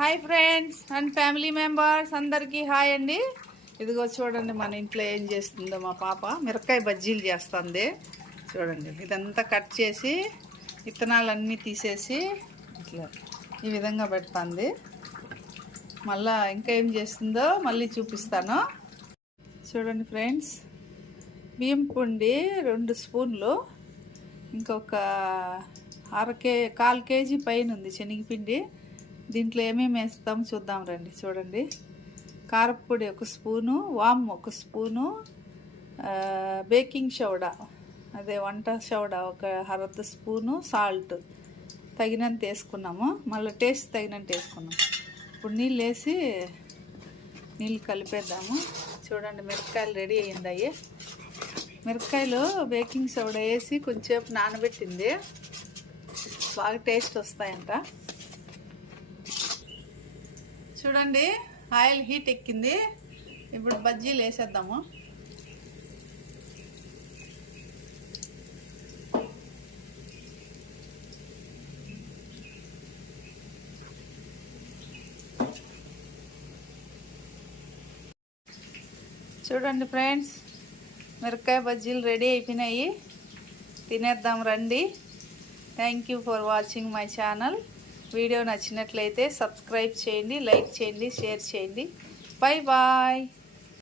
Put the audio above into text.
Hi friends and family members అందరికీ hi అండి. ఇదిగో చూడండి మన ఇంట్లో ఏం చేస్తుందో మా పాప మిరపకాయ బజ్జీలు చేస్తుంది. చూడండి ఇదంతా కట్ చేసి విత్తనాలన్నీ తీసేసి ఇట్లా ఈ విధంగా పెడుతుంది. మళ్ళా ఇంకా ఏం చేస్తుందో మళ్ళీ చూపిస్తాను. చూడండి ఫ్రెండ్స్, బియ్యం పిండి 2 స్పూన్లు, ఇంకొక 1/4 కేజీ పైన ఉంది శనగపిండి. దీంట్లో ఏమేమి వేస్తాం చూద్దాం రండి. చూడండి, కారపొడి 1 స్పూను, వామ్ 1 స్పూను, బేకింగ్ సోడా అదే వంట సోడా 1/2 స్పూను, సాల్ట్ తగినంత వేసుకున్నాము. మళ్ళీ టేస్ట్ తగినంత వేసుకున్నాము. ఇప్పుడు నీళ్ళు వేసి నీళ్ళు కలిపేద్దాము. చూడండి మిరపకాయలు రెడీ అయ్యిందాయి. మిరపకాయలు బేకింగ్ సోడా వేసి కొంచెంసేపు నానబెట్టింది, బాగా టేస్ట్ వస్తాయంట. చూడండి ఆయిల్ హీట్ ఎక్కింది. ఇప్పుడు బజ్జీలు వేసేద్దాము. చూడండి ఫ్రెండ్స్, మిరపకాయ బజ్జీలు రెడీ అయిపోయినాయి. తినేద్దాం రండి. Thank you for watching my channel. Video నచ్చినట్లయితే సబ్స్క్రైబ్ చేయండి, లైక్ చేయండి, షేర్ చేయండి. Bye bye.